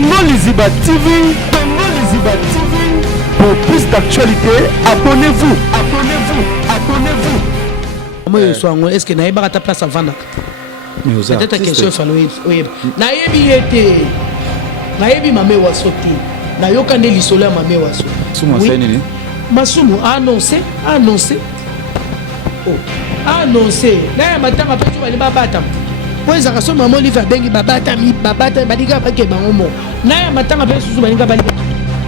Congo Liziba TV, Congo Liziba TV. Pour plus d'actualité, abonnez-vous, abonnez-vous, abonnez-vous. Moi, est-ce que vous avez ta place avant? Peut-être question il fallait. Nayebi était. Nayebi mame wasoti. Nayokande lisolo ya mame waso. Sumu c'est nini? Masumu annoncé. Oh, annoncé. Na matanga pe tu bali babata. Pois a kaso maman li va bengi babata badiga ba ke bangomo. Na matanga pe susu balinga bali.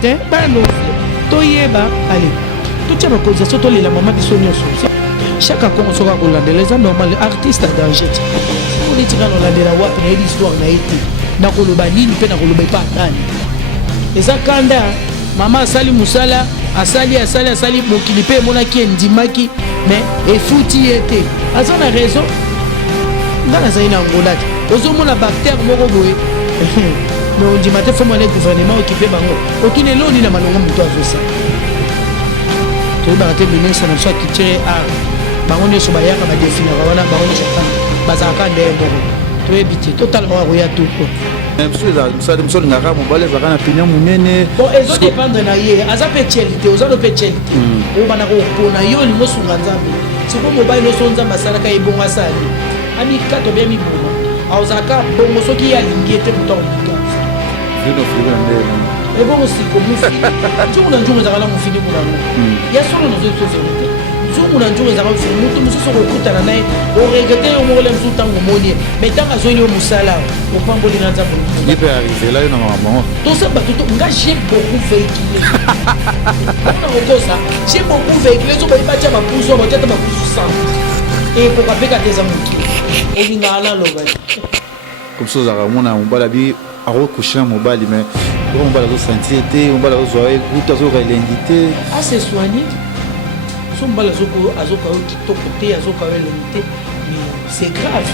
Te ba annoncé. Toyeba allez. Tout tient ma cause so to la maman biso nyonso. Chaque fois soka kolandela c'est normal artiste danger. On dit que on landela wapi na histoire na été. Na koloba nini pe na koloba pa nani. Eza kanda mama asali musala asali mokili pe monaki ndimaki mais efuti ete aza na raison ngana zaina ngolati ozomona bactère moko boye no ndimate fo mona gouvernement occupé bango okine loni na malongo muto azosa to ba te ministre na soit qui tire à bango ne so bayaka ba définir wana bango ne chaka bazaka ndembo to ebiti totalement roya tout ça me sonne ngaka mobale za kana penya munene bon ezo dépendre na ye aza petchelité ozalo petchelité o bana ko pona yo ni mosunga nzambe siko mobile no sonza masala ka ibonga sali ami kato be mi boma auzaka bongo soki ya lingete mutongo no fina ndele e bongo siko mufini njungu za kala mufini kuna ya solo no zo vérité njungu na njungu za kala mufini mutu mususu ko kutana naye o regretter yo mo le mutango moni mais tanga zo yo musala o pamboli na nzambe il peut arriver là non maman tout ça tout nga j'ai beaucoup véhiculé j'ai beaucoup véhiculé zo ba batia ba puso ba tata ba puso ça et pour kapeka des amuki et ngala loba comme ça za ramona mbala bi aro kushina mobali mais on va la sentir été on va la zoé tout ça l'indité ah c'est soigné son mbala zoko azoka kitoko te azoka l'indité mais c'est grave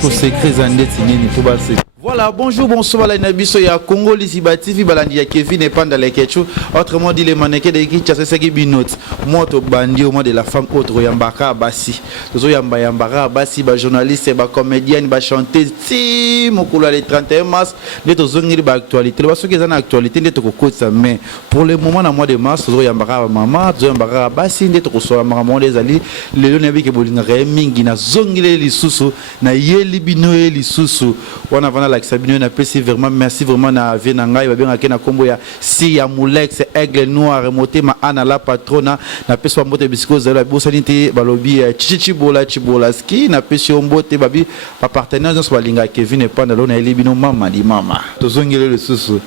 pour secret zandeti nini pour ba Voilà, bonjour, bonsoir, la Nabiso, ya Congo, Liziba TV, Balandi, ya Kevin, et Panda, la Ketchou. Autrement dit, les mannequins de qui chassent ce qui binote. Moi, au bandi, au moins de la femme autre, Yambaka, Bassi. Tozo Yambaka, Bassi, ba journaliste, ba comédienne, ba chanteuse, si, mon couleur, les 31 mars, les tozo ngiri, ba actualité. Le basso qui est en actualité, les toko côte ça, mais pour le moment, dans le mois de mars, tozo Yambaka, maman, tozo Yambaka, Bassi, les toko soa, maman, les alliés, les deux n'avaient que bolinga, mingi, na zongile, les sous, na yeli binoé, les sous, on a Sabino na pesi vraiment merci vraiment na venanga ba bien na kombo ya si ya Moulex aigle noir moté ma ana la patrona na pesi mbote bisiko zela bosanité balobi chibola ski na pesi mbote babi pa partenaire dans balinga Kevin et Panda na elibino mama di mama tozongele le susu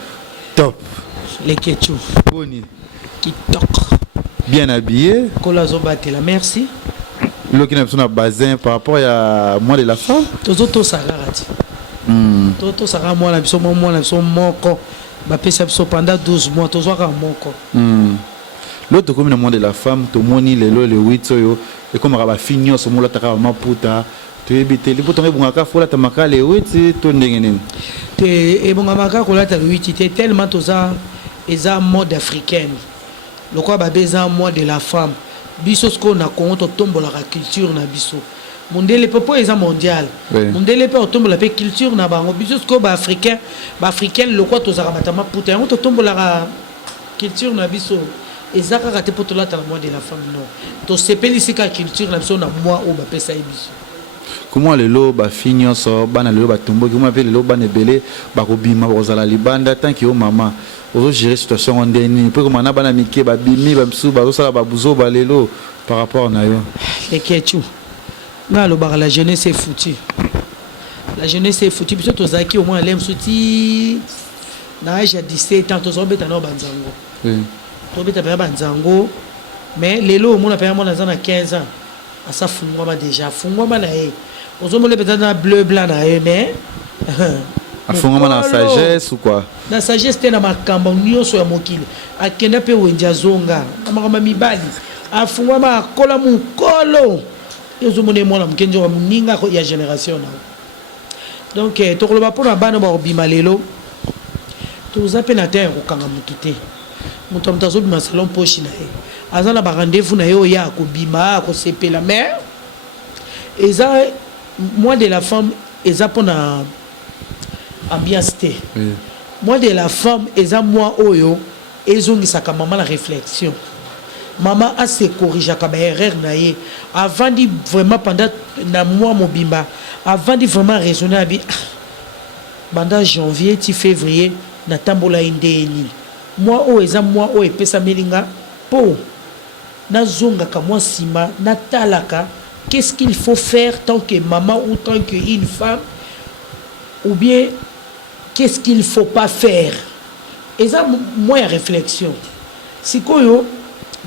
top les ketchou boni TikTok bien habillé kolazo batela merci le qui n'a besoin de bazin par rapport à moi de la femme tozoto sagarati Toto sera moi la biso moko ba pesa biso pendant 12 mois to zwaka moko l'autre comme le monde de la femme to moni le 8 yo et comme ba finio so mola taka maputa to ebite le boto ngaka fola ta makale 8 to ndenge nini te e bonga maka ko la ta 8 te tellement toza eza mode africaine le quoi ba beza moi de la femme biso sko na konto tombola la culture na biso mondele popo eza mondial mondele pe otombola pe culture na bango biso ko ba africain le quoi tozaka batama puta yango totombola la culture na biso ezaka kate potola ta moi de la femme non to sepeli sika culture na biso na moi o ba pesa biso comment le lo ba finyo so bana le lo ba tombo comment pe le lo bana belé ba ko bima ba kozala libanda tant que o mama ozo gérer situation ndeni pe comment na bana mike ba bimi ba msu ba sala ba buzo ba lelo par rapport na yo les ketchou la jeunesse est foutue. La jeunesse est foutue. Puis tous qui au moins l'aime souti. Na âge à 17 ans, tous on bête à nos banzango. Tous bête à banzango. Mais les lots, mon appel à mon azan à 15 ans. À ça fungwa déjà. Fungwa na e. Aux hommes les bêtes na bleu blanc na e mais. À fungwa na sagesse ou quoi? Na sagesse c'était na makamba nyonso ya mokili. A kenda pe wenja zonga. Na makamba mibali. A fungwa ma kola mu kolo. Ils ont monné moi la génération. Donc, tout le monde a ban au bimalelo. Tout ça peine à terre au Kangamukite. Mon tom tazo bima salon pochina. Azana ba rendez-vous na yo ya ko bima ko sepe la mère. Et ça, moi de la femme, et ça pour na ambiance. moi de la femme eza moi oyo ezongisaka maman la réflexion. Maman a se corrigé à erreur naie avant de vraiment pendant na mois mobimba avant de vraiment raisonner abi pendant janvier ti février na tambola indeni moi o eza moi o epesa melinga po na zonga ka moi sima na talaka qu'est-ce qu'il faut faire tant que maman ou tant que une femme ou bien qu'est-ce qu'il faut pas faire eza moi réflexion sikoyo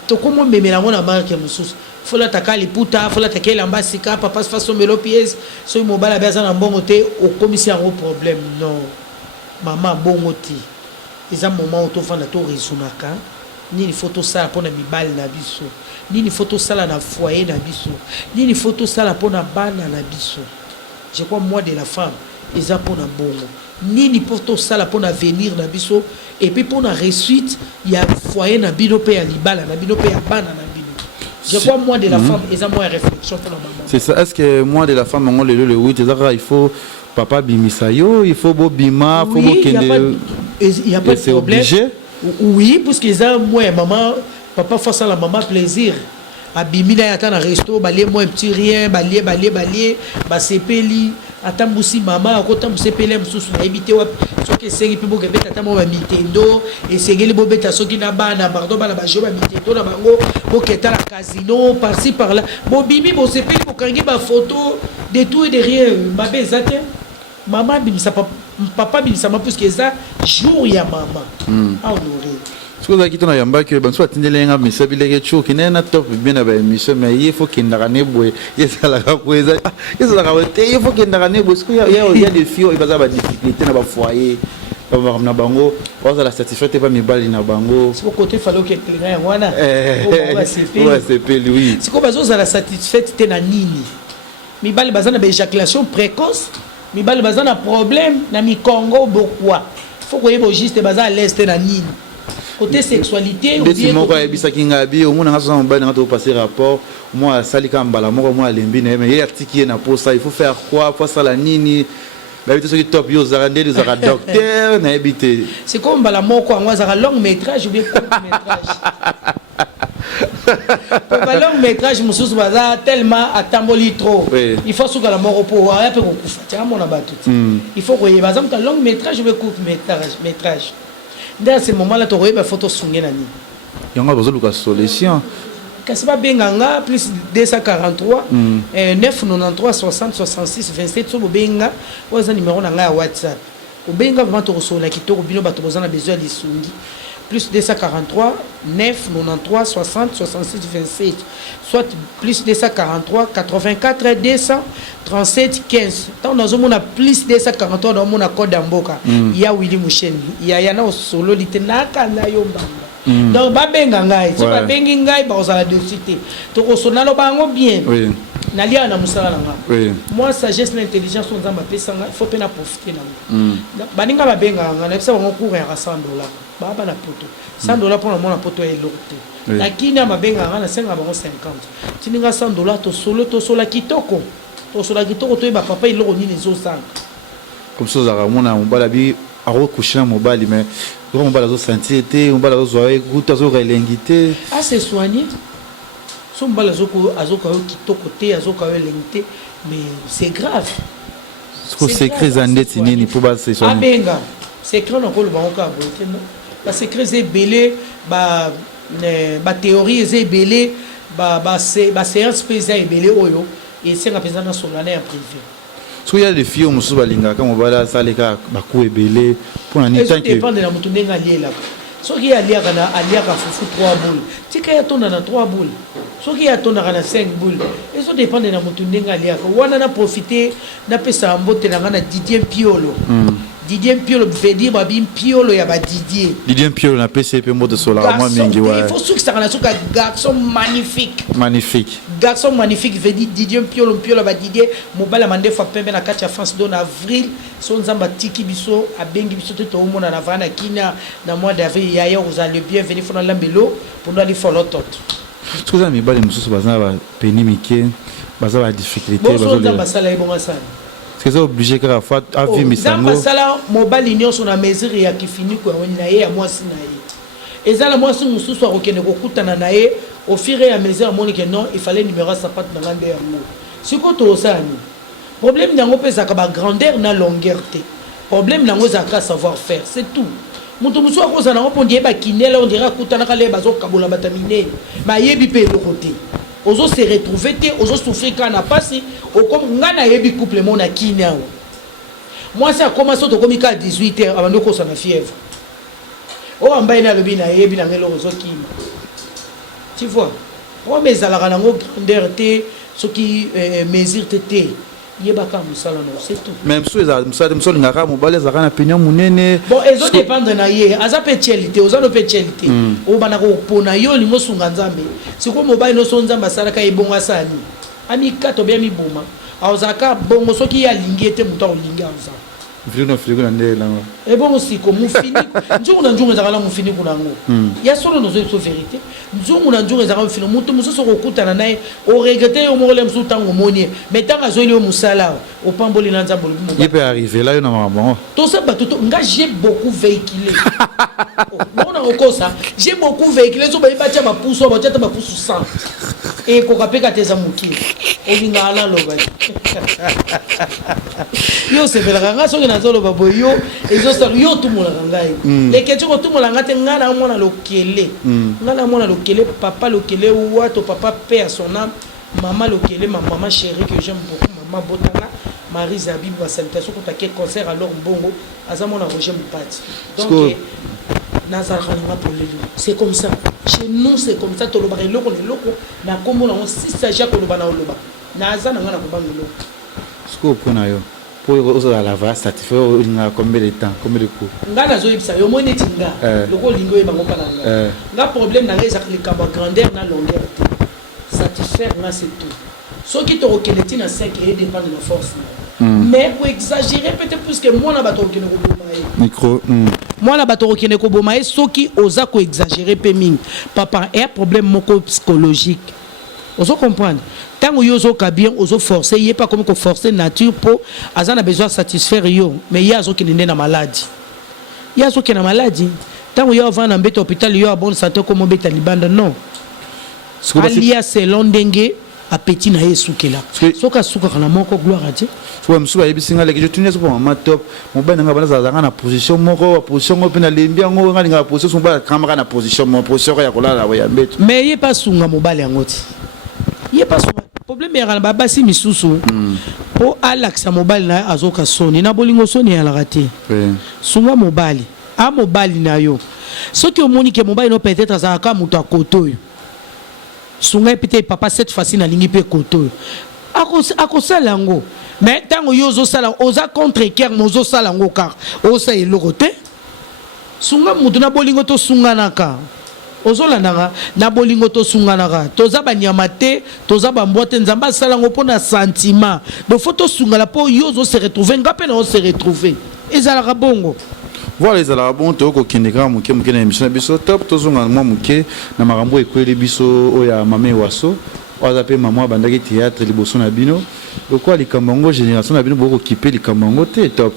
to komo memela ngona marque mususu fola takali puta fola takela mbasika papa façon melo pièce so mobala beza na mbongo te au commissaire au problème non maman bongo ti eza moment to fanda to rezunaka nini photo sala pona mibali na biso nini photo sala na foyer na biso nini photo sala pona bana na biso je crois moi de la femme eza pona bongo nini photo sala pona venir na biso et puis pour la réussite il y a foyer na bino pe ya libala na bino pe ya bana na bino je crois moi de la femme et ça moi réflexion pour la maman c'est ça est-ce que moi de la femme on le oui il faut papa bimisayo il faut beau bima faut beau kende il y a pas de problème oui parce que ça moi maman papa face à la maman plaisir abimi na yata na resto balie moi un petit rien balie ba sepeli atambusi mama akotambusi pele mususu na ebite wa soki esengi mpe bokebeta ata mwa bamitendo esengeli bobeta soki na bana pardon bana bajo bamitendo na bango boketa na casino par-ci par-là bobimi bosepeli bokangi bafoto de tout et de rien mabe eza te mama abimisa papa abimisama puisque eza jour ya mama honoré ce que tu as yamba que ben soit tindelenga misabile cho kinena top bien na ba émission mais il faut qu'il n'arane boy yesala ka poeza yesala ka te il faut qu'il n'arane boy parce que il y a des filles il va avoir difficulté na ba foyer ba na bango on la satisfaite pas mi bali na bango c'est côté falo que client wana c'est peli oui c'est quoi bazo la satisfaite te na nini mi bali bazana ba éjaculation précoce mi bali bazana problème na mi Congo pourquoi faut que yebo juste baza à l'est na nini côté sexualité ou bien moko ebisa kingabi au mona ngaso mbana ngato passer rapport moi salika mbala moko moi lembi na mais il article na pour ça il faut faire quoi pour ça la nini ba bito soki top yo zara ndeli zara docteur na ebité c'est comme mbala moko ngwa zara long métrage ou bien court métrage le long métrage mususu baza tellement atamboli trop il faut souka la moko pour ya pe ko kufa ta mona batuti il faut que baza mka long métrage ou bien court métrage. Dans ce moment-là, tu aurais une photo songée nani. Il y a une solution. Qu'est-ce que c'est Benganga plus 243 993 60 66 27 sur Benga ou un numéro na WhatsApp. Au Benga vraiment tu reçois la kito au bino bato besoin besoin de sungi plus 243 993 60 66 27 soit plus 243 84 237 15 tant dans on a plus 243 dans mon code d'amboka il y a Willy Mouchen il y a na solo litenaka na yomba donc ba benga ngai so ba bengi ngai ba osala de cité to ko sonalo bango bien oui na lia na musala nga oui moi sagesse na intelligence on zamba pesa nga il faut pena profiter na baninga ba benga nga na pesa bango cours ya $100 baba na poto $100 pour le monde na poto est lourd lakini na mabenga nga na 50 bango 50 tininga $100 to solo kitoko to sola kitoko to ba papa iloko nini ezosanga comme ça za mona mbala bi aro kushina mobali mais on va la sentir on va la zoé goûter zo relengité à se soigner son mbala zoko azoka kitoko te azoka relengité mais c'est grave ce que secret zandeti nini pour ba se soigner abenga secret na ko le bango ka bote no ba secret c'est belé ba théorie c'est belé ba séance pesa belé oyo et c'est nga pesa na solana en privé. So il y a des filles musu balinga kama bala saleka baku ebele pour un temps que dépend de la mutu ndenga liela so ki alia kana alia ka fufu 3 boules tika ya tonda na 3 boules so ki ya tonda na 5 boules et so dépend de la mutu ndenga liela wana na profiter na pesa mbote na ngana Didier Piolo Didier Piolo veut dire babim Piolo ya ba Didier Piolo na PCP mode solar moi mingi ouais il faut que ça kana suka garçon magnifique veut dire Didier Piolo ba Didier mobala mande fa pembe na kati ya France don avril son nzamba tiki biso abengi biso te to mona na vana kina na mois d'avril ya vous allez bien venir fona lambelo pour nous aller follow tot ce que ça mi bali mususu bazana ba peni mike bazana ba difficulté bazana basala ibonga sana c'est ça obligé kaka fa avi misango sala mobali nyonso na mesure ya kifiniko na ye ya mwasi na ye ezala mwasi mususu akokende kokutana na ye au fur et à mesure amoni que non il fallait numéro sapate na ngande yango siko tosani problème nango pesaka ba grandeur na longueur te problème nango ezaka savoir faire c'est tout mutu musu akoza nango po ndiye bakinela on dirait akutana kale bazokabola batamine mayebi pe eloko te ozo se retrouver te ozo souffrir kana pasi okom ngana yebi couple mona kini awo moi ça commence to komi ka 18h avant de kosa na fièvre o ambaye na lobi na yebi na ngelo ozo kini tu vois o mezala kana ngo grandeur te ce qui mesure te yebaka musala no c'est tout même sous les musala musala ngaka mobale zaka na penya munene bon ezo dépendre na ye aza petchelité oza no petchelité o bana ko pona yo ni mosunga nzambe siko mobile no so nzamba sala ka ibonga sani ami kato bia mi boma azaka bongo soki ya lingete muta o linga aza frigo na ndela e bongo siko mufini nzungu na nzungu ezaka la mufini kunango ya solo no zo vérité nzungu na nzungu ezaka mufini mutu musoso kokutana naye o regretter yo mole musu tango moni mais tanga zo yo musala o pamboli na nzambo lumu il peut arriver là yo na mama tout ça batuto nga j'ai beaucoup véhiculé on a encore ça j'ai beaucoup véhiculé zo ba batia ba pousso ba tia ba pousso 100 et ko kapeka teza muki o linga ala loba yo se vela nga so na zolo ba boyo ezo sa yo tumola ngai les questions tumola ngate ngana mona lokele ngana mona lokele papa lokele wato papa paix à son âme maman lokele ma maman chérie que j'aime beaucoup maman botanga Marie Zabib ba salutation ko také concert alors mbongo azamona Roger Mupati donc c'est comme ça chez nous c'est comme ça to lobare loko le loko na kombo na 6 saja ko lobana loba na azana ngana ko bangelo sco pona yo pour oza la va satisfait nga combien de temps combien de coups ngana zo yebisa yo moni tinga loko lingo e bango pana nga problème na ngeza le kaba grandeur na longueur satisfaire nga c'est tout ce qui te reconnaît na 5 et dépend de la force mais pour exagérer peut-être plus que moi na bato qui ne micro moi na bato qui ne ko bomae soki oza ko exagérer pe ming papa un problème moko psychologique ozo comprendre tant yo zo ka bien ozo forcer y est pas comme ko forcer nature pour azana besoin satisfaire yo mais ya zo ki ne na maladie ya zo ki na maladie tant yo va na mbeto hôpital yo a bonne santé comme beta libanda non alia selon dengue appétit na yesukela soka suka kana moko gloire à Dieu so msuba yebisinga leke je tunye so mama top mobana nga bana za na position moko position ngo pena lembi ngo nga nga position ba kamera na position mo position ya kolala wa ya mbeto mais ye pas sunga mobali ngoti ye pas sunga problème ya kana baba si misusu po alaxa mobali na azoka soni na bolingo soni ya la raté sunga mobali a mobali na yo soki omoni ke mobali no peut-être za ka muto akoto yo sunga peut-être papa cette fois-ci na lingi pe koto akosala ngo mais tango yo zo sala oza contre cœur mozo sala ngo car osa eloko te sunga mutu na bolingo to sunga naka ozola nanga na bolingo to sunga naka toza banyama te toza bambote nzamba sala ngo pona sentiment do photo sunga la po yo zo se retrouver ngape na se retrouver ezala bongo. Voilà les ala bon to ko kindika muke muke na émission biso top tozonga mwa muke na makambo ekweli biso oya mame waso oza pe maman bandaki théâtre liboso na bino lokwa likambango génération na bino boko kipe likambango te top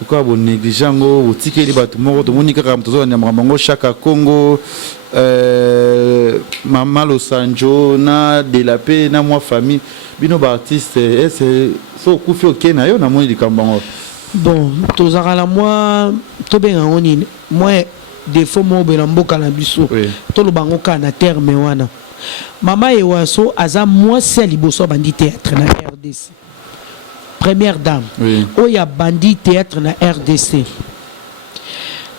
lokwa bo négligeango botike li bato moko to moni kaka tozo na makambango chaka Congo mama Losanjo na de la paix na moi famille bino ba artiste c'est so kufi okena yo na moni likambango. Bon, tozaka la moi to benga ngoni moi défaut mo be na mboka na biso to lo bango ka na terme wana mama Ewaso aza moi c'est liboso bandi théâtre na RDC première dame oya bandi théâtre na RDC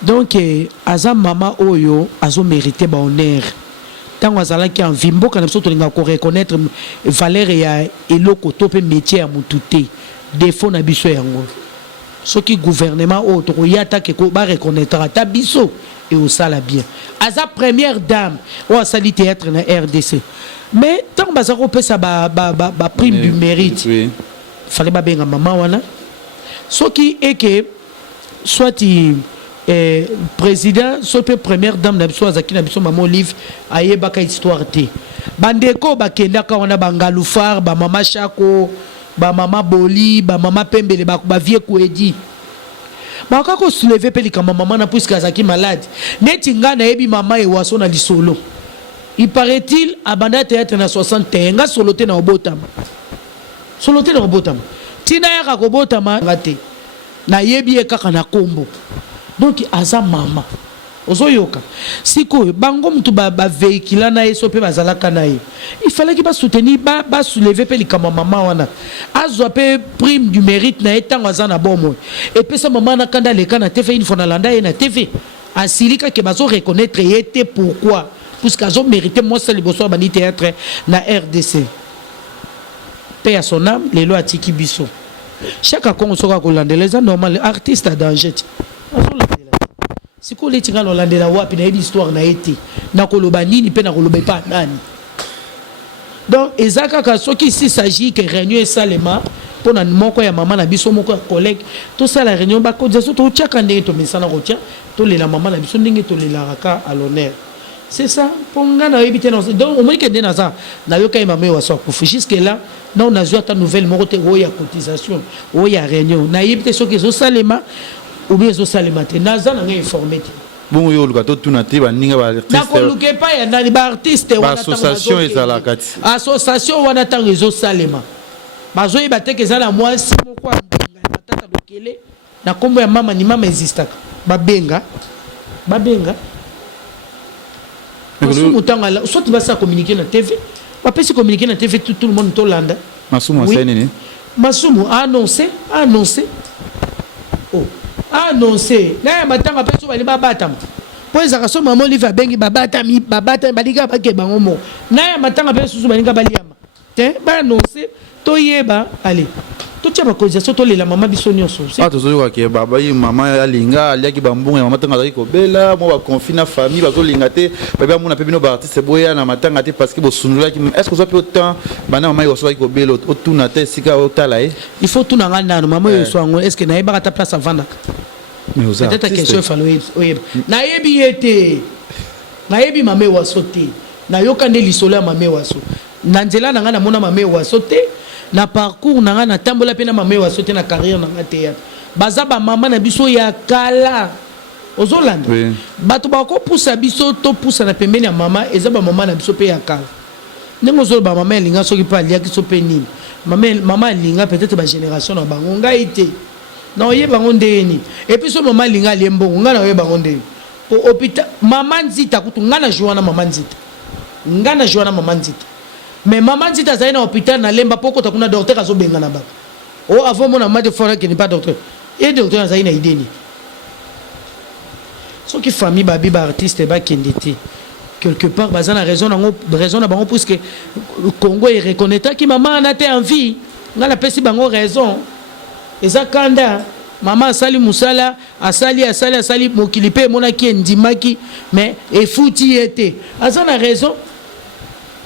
donc aza mama oyo azo mériter ba honneur tango azala ki en vimboka na biso to linga ko reconnaître valeur ya eloko to pe métier ya mututé défaut na biso yango ce qui gouvernement autre yata ke ko ba reconnaître ta biso et au sala bien aza première dame ou a sali théâtre na RDC mais tant bazako pesa ba prime du mérite fallait ba benga maman wana ce qui est que soit président soit première dame na biso azaki na biso maman Olive ayeba ka histoire te bandeko bakenda ka wana bangalufar ba mama Chako ba mama boli ba mama pembele ba vie kuedi ba ka ko soulever pe likama mama na puisque azaki malade neti nga na yebi mama e waso na lisolo il paraît-il abanda théâtre na 61 nga soloté na obotama tina ya ko botama ngate na yebi e kaka na kombo donc aza mama ozoyoka siko bango mtu ba véhicule na yeso pe bazalaka na ye il fallait que ba soutenir ba soulever pe likama mama wana azwa pe prime du mérite na etango azana bomo et puis sa maman na kanda le kana TV une fois na landa et na TV asilika ke bazo reconnaître yete pourquoi parce qu'azo mérité moi c'est le bosso bani théâtre na RDC paix à son âme les lois tiki biso chaque kongo soka ko landeleza normal artiste à danger siko le tinga lolandela wapi na histoire na été na koloba nini pe na koloba pa nani donc ezaka ka soki si s'agit que réunion salema pour na moko ya maman na biso moko collègue tout ça la réunion ba ko jeso to chaka ndenge to mesana ko tia to le la maman na biso ndenge to le la raka à l'honneur c'est ça pour ngana ebité non donc au moins que ndena ça na yoka maman wa so pour jusque là na on a joué ta nouvelle moko te ya cotisation ya réunion na ebité soki zo salema ou bien zo salema te naza na informé bon yo luka to tuna te ba ninga ba artiste na ko luke pa ya na ba artiste wana association ezalaka ti association wana ta réseau salema bazo yeba te ke zala mwasi moko ndinga na tata lokele na kombo ya mama ni mama existaka babenga masumu tangala soit tu vas ça communiquer na TV pas peut se communiquer na TV tout le monde to landa masumu ça nini masumu annoncé na matanga peso bali babata po ezaka so mama olive bengi babata balika bake bango mo na matanga peso balinga baliama te ba annoncer to yeba allez to tia ba cotisation to lela mama biso nyonso to zoyoka ke baba yi mama alinga aliaki bambunga mama tanga zaki ko bela mo ba confiner famille ba zo linga te ba mona pe bino ba artiste boya na matanga te parce que bo sunula ki est-ce que ça peut autant bana mama yo so ko bela otuna te sika otala il faut tout na ngana mama yo so ngo est-ce que na yeba ta place avant mais aux peut-être question falloir na yebi yete na yebi mama wa sauter na yoka nde lisolo ya mama wa so na nzela na ngana mona mama wa sauter na parcours na ngana tambola pe na mama wa sauter na carrière na ngate baza ba mama na biso ya kala ozolanda bato ba ko poussa biso to poussa na pembeni ya mama eza ba mama na biso pe ya kala ndenge ozolo ba mama linga soki pa lia ki so pe nini mama linga peut-être ba génération na bango ngai te na oyeba ngondeni et puis so mama linga liembongo ngana oyeba ngondeni au hôpital mama nzita kutu ngana joana mama nzita mais mama nzita za na hôpital na lemba poko ta kuna docteur azo benga na ba o avant mon amade fora qui n'est pas docteur et docteur za ina ideni so ki famille babi ba artiste ba kendete quelque part bazana raison na bango parce que le Congo est reconnaître que maman en a été en vie ngala pesi bango raison eza kanda mama asali musala asali mokilipe mona ki ndimaki mais efuti ete azana raison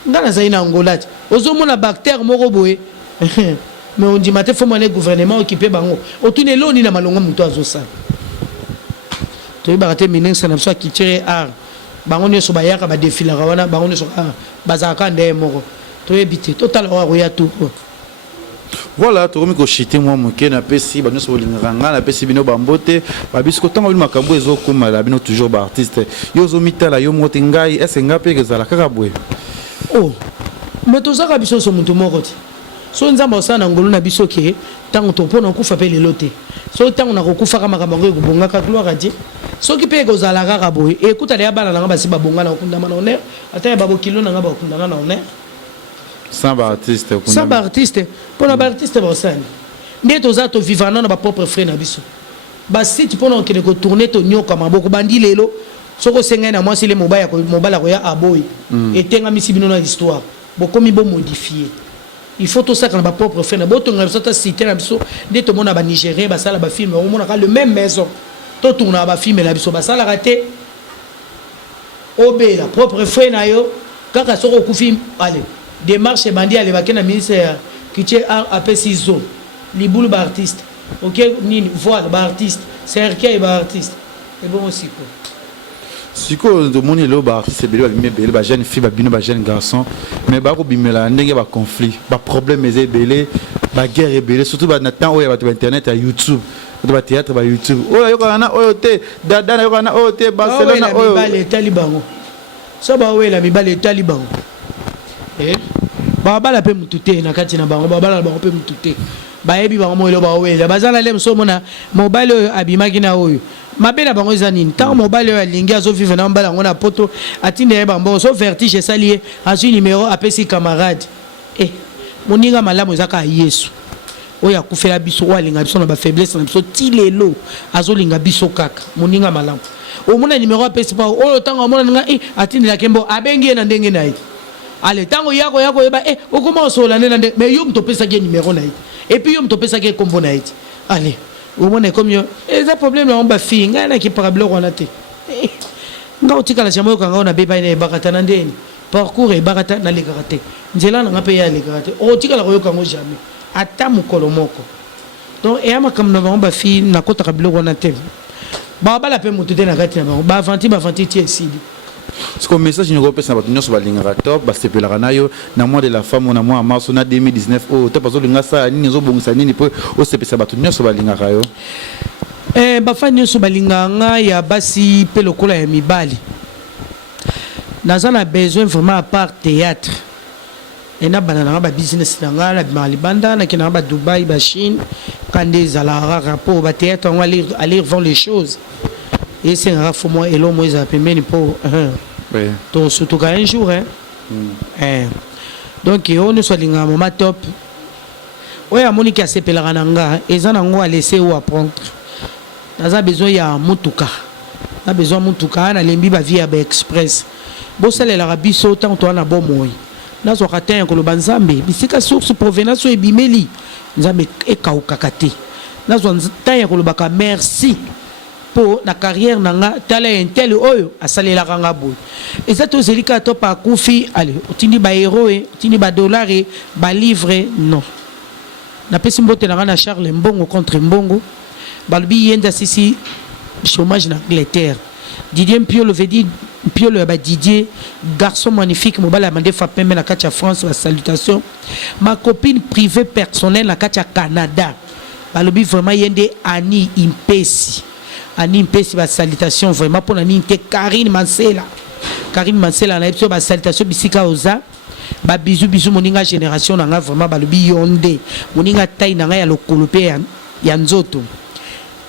ngana zaina ngolati ozomona bactère moko boye mais on dit maté faut mané gouvernement occupé bango otune loni na malonga muto azosala to ibakate ministre na biso ki tire art bango nyoso bayaka ba défila wana bango nyoso bazaka ndeye moko to ebité total wa ya tout. Voilà, tu vois que chité moi moké na pesi ba nyonso bolinganga na pesi bino bambote ba bisko tango bino makambo ezo koma la bino toujours ba artiste yo zo mitala yo mote ngai est ngape ke zala kaka bwe oh mais to zaka biso so mutu moko ti so nzamba osana ngolo na biso ke tango to pona kufa pe lelote so tango na kokufa kama makambo ngo bonga ka gloire a Dieu so ki pe ko zala kaka bwe ekuta le bana nga basi babonga na okundama na honneur ata babo kilo na nga ba okundama na honneur sans artiste pour la artiste bosani ndeto za to vivant na ba propre frère na biso ba site pour on que ko tourner to nyoka maboko bandi lelo soko senga na moi le mobile ko mobile ko ya aboy etenga misibino na histoire bokomi bo modifier il faut tout ça quand ba propre frère na boto ngala sota cité na biso ndeto mona ba nigérien ba sala ba film on mona ka le même maison to tourna ba film na biso ba sala raté obé la propre frère na yo kaka soko kufi allez démarche bandi ale bakena ministère qui tient à Pesizo liboule ba artiste OK nini voile ba artiste cercueil ba artiste et bon aussi quoi siko de moni lo ba artiste bele ba jeune fille ba bino ba jeune garçon mais ba ko bimela ndenge ba conflit ba problème ezebele ba guerre rebelle surtout ba na temps oyo ba internet à YouTube ba théâtre ba YouTube oyo yokana oyo te dada na yokana oyo te Barcelona oyo ba le talibango so ba oyo la mibale talibango ba bala pe mutute na kati na bango ba bala bango pe mutute ba yebi bango mo lo ba oyo bazala lem so mona mobile oyo abimaki na oyo mabela bango ezanini tant mobile oyo alingi azo vivre na mbala ngona poto atinde bango so vertige salié a su numéro apesi camarade moninga malamu ezaka Yesu oyo akufela biso walinga biso na ba faiblesse na biso tilelo azolinga biso kaka moninga malamu o mona numéro apesi pa oyo tango mona nga atinde la kembo abengi na ndenge na ye ale tango yako yeba okoma osola nena ndenge mais yo mtopesa ke numéro na ye et puis yo mtopesa ke kombo na ye ale o mona comme yo eza problème na omba fi nga na ki parablo ko na te nga otika la chamo ko nga na beba ina bakata na ndeni parcours e bakata na lekarate nzela na pe ya lekarate otika la ko yo kango jamais ata mukolo moko donc e ama comme na omba fi na kota kablo ko na te ba bala pe mutu te na kati na ba vanti ti esidi. Ce que message nous repose na batunyo so balinga top ba sepelaka nayo na mois de la femme na mois mars na 2019 o to bazo linga sa nini zo bongisa nini po o sepesa batunyo so balinga kayo ba fanyo so balinga nga ya basi pe lokola ya mibali nazana besoin vraiment à part théâtre et na banana ba business na nga la malibanda na kina ba Dubaï ba Chine quand des alara rapport ba théâtre on va aller vendre les choses. Et c'est un rafo moi et l'homme ils appellent mais pour donc surtout un jour donc on soit linga moment top ouais Monique a s'appelle rananga et ça n'ango a laissé ou apprendre dans a besoin ya mutuka a besoin mutuka na lembi ba via ba express bo sale la rabiso tant toi na bon moi na zo katin ko lo banzambe bisika source provenance e bimeli nzambe e kaukakate na zo tanya ko lo baka merci pour la carrière nanga talent tel oyo asale la kanga boy et ça tous elika to pa kufi allez otindi ba héros otindi ba dollars ba livre non na pesi mbote na Charles Mbongo contre Mbongo balbi yenda sisi chômage na Angleterre Didier Pio le veut dire Pio le ba Didier garçon magnifique mobala mande fa pembe na kacha France la salutation ma copine privée personnelle na kacha Canada balbi vraiment yende Ani Impesi Ani Mpesi ba salutation vraiment pour la ninte Karine Mansela na episode ba salutation bisika oza ba bisou moninga génération na nga vraiment ba lobi yonde moninga taille na nga ya lokolope ya nzoto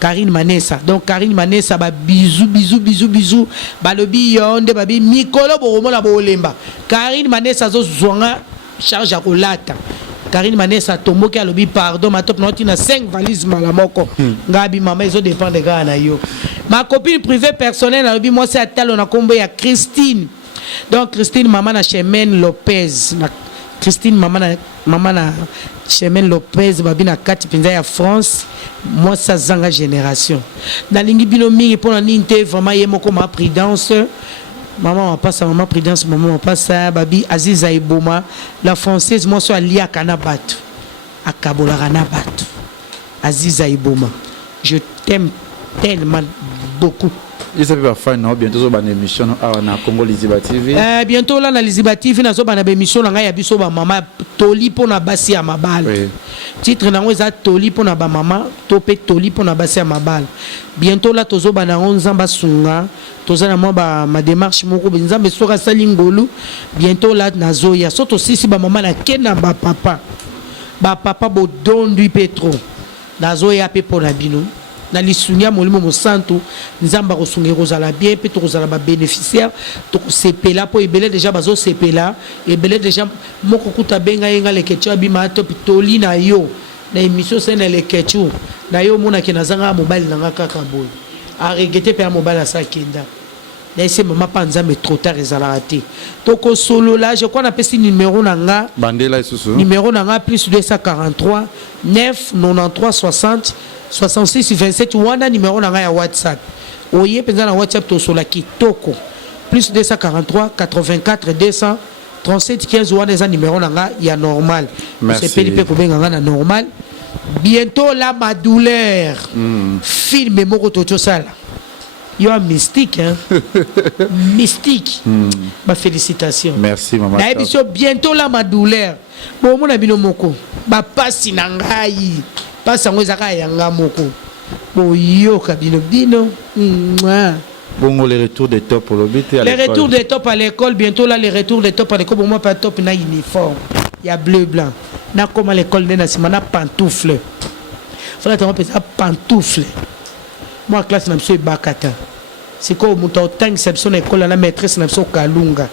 Karine Manessa donc Karine Manessa ba bisou ba lobi yonde ba bi mikolo bo mona bo lemba Karine Manessa zo zwanga charge à kolata Karine Manessa tomoki alobi pardon ma top noti na 5 valises malamoko ngabi mama izo dépend de gars na yo ma copine privée personnelle alobi moi c'est atalo na kombo ya Christine donc Christine maman na Chemène Lopez na Christine maman na Chemène Lopez babi na kati pinza ya France moi ça zanga génération na lingi bino mingi pona ninte vraiment yemoko ma prudence. Maman on passe à maman prudence maman on passe à babi Aziza Iboma la française moi soit lié à Kanabat à Kabola Kanabat Aziza Iboma je t'aime tellement beaucoup. Et ça va faire non bientôt sur une émission na Congo Liziba TV. Bientôt là na Liziba TV na zo ba na émission na ya biso ba mama toli pona basi ya mabal. Titre na ngwe za toli pona ba mama topé toli pona basi ya mabal. Bientôt là tozo ba na onzamba sunga toza na ba ma démarche moko nzambe soka salingolu bientôt là na zoya soto sisi ba mama na kena ba papa bo dondu petro na zoya pe pona bino. Na lisunya molimo mo santo nzamba ko sunge kozala bien pe to kozala ba bénéficiaire to sepela po ebele déjà bazo sepela ebele déjà moko kuta benga yenga lekecho abima to pitoli na yo na émission sene lekecho na yo mona ke nazanga mobile nanga kaka boy a regretter pe mobile asa kenda na ese mama panza mais trop tard ezala raté to ko solo là je crois na pesi numéro nanga bandela isusu numéro nanga plus 243 9 93 60 66 27 wana numéro na ya WhatsApp oye penza na WhatsApp to sola kitoko plus 243 84 200 37 15 wana za numéro na ya normal c'est pelipe ko benga na normal bientôt là ma douleur film moko to sala Yo a mystique, hein. Mystique. Bah, félicitations. Merci, maman. Na ebiso bientôt là ma douleur. Bon, mon abino moko. Ba pasi nangai. Pasa ngwezaka yanga moko. Bon, yo kabino bino. Bon, les retours des top pour le but. Les retours des top à l'école, bientôt là, les retours des top à l'école. Bon, moi, pas top, na uniforme. Il y a bleu, blanc. Na comme à l'école, na pantoufle. Faudrait que tu pantoufle. Moi, classe, je suis bakata. C'est quoi, mon temps, c'est l'école, la maîtresse, je suis kalunga.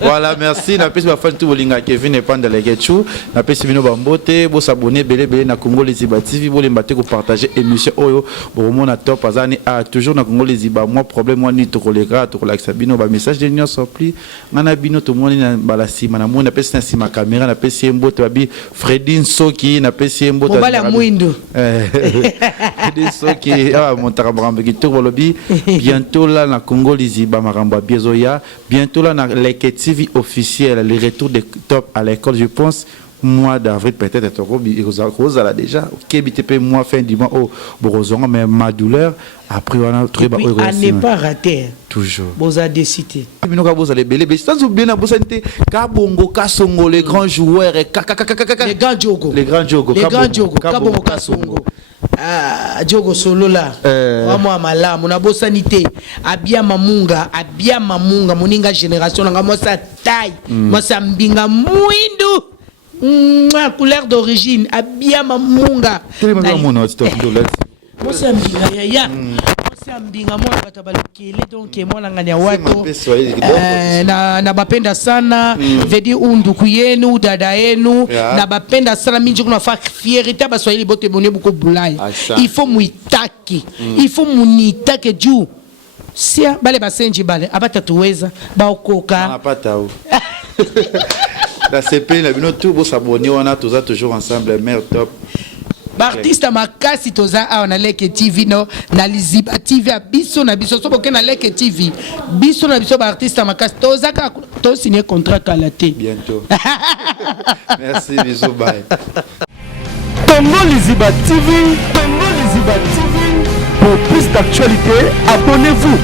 Voilà, merci. Na pesi ba fan tout bolinga Kevin et Panda les Getchou. Na pesi bino bambote, bo s'abonner belé na Congo les Iba TV, bo lembaté ko partager émission oyo. Bo mona top azani a toujours na Congo les Iba. Moi problème moi ni to kolega, to kolaksa bino ba message de union suppli. Ngana bino to moni na balasi na mona pesi na sima caméra na pesi mbote babi Fredin Soki na pesi mbote. Bala mwindo. Fredin Soki ah mon tarambe ki to bolobi bientôt là na Congo les Iba Biezoya. Bientôt là, dans les TV officiels, les retours des top à l'école, je pense, mois d'avril, peut-être, Rosa là déjà. Ok, BTP, mois fin du mois, au Borozon, mais ma douleur, après, on a trouvé. À ne pas rater. Toujours. Boza décidé. Les grands joueurs, les grands Diogo. Les grands Diogo. Les grands Diogo. Kabongo Kasongo. Ah, Diogo Solo là. Moi mala, mon abosanité. Abia Mamunga, moninga génération, moi sa taille, moi sa mbinga mouindu. Couleur d'origine, Abia Mamunga. Moi sa mbinga yaya. Mbinga mwa batabalukele donc moi nanganya watu na bapenda sana vedi unduku yenu dada yenu na bapenda sana minji kuna fa fierté baswahili bote bonye buko bulai il faut muitaki il faut munitake juu sia bale basenji bale abata tuweza baokoka napata u la CP la bino tout bo s'abonner on a toujours ensemble mère top. Artiste makasi toza a na Leke TV no na Liziba TV a biso na biso so boke na Leke TV biso na biso ba artiste makasi toza ka to signer contrat kalaté bientôt. Merci bisous bye. Congo Liziba TV, Congo Liziba TV. Pour plus d'actualité, abonnez-vous.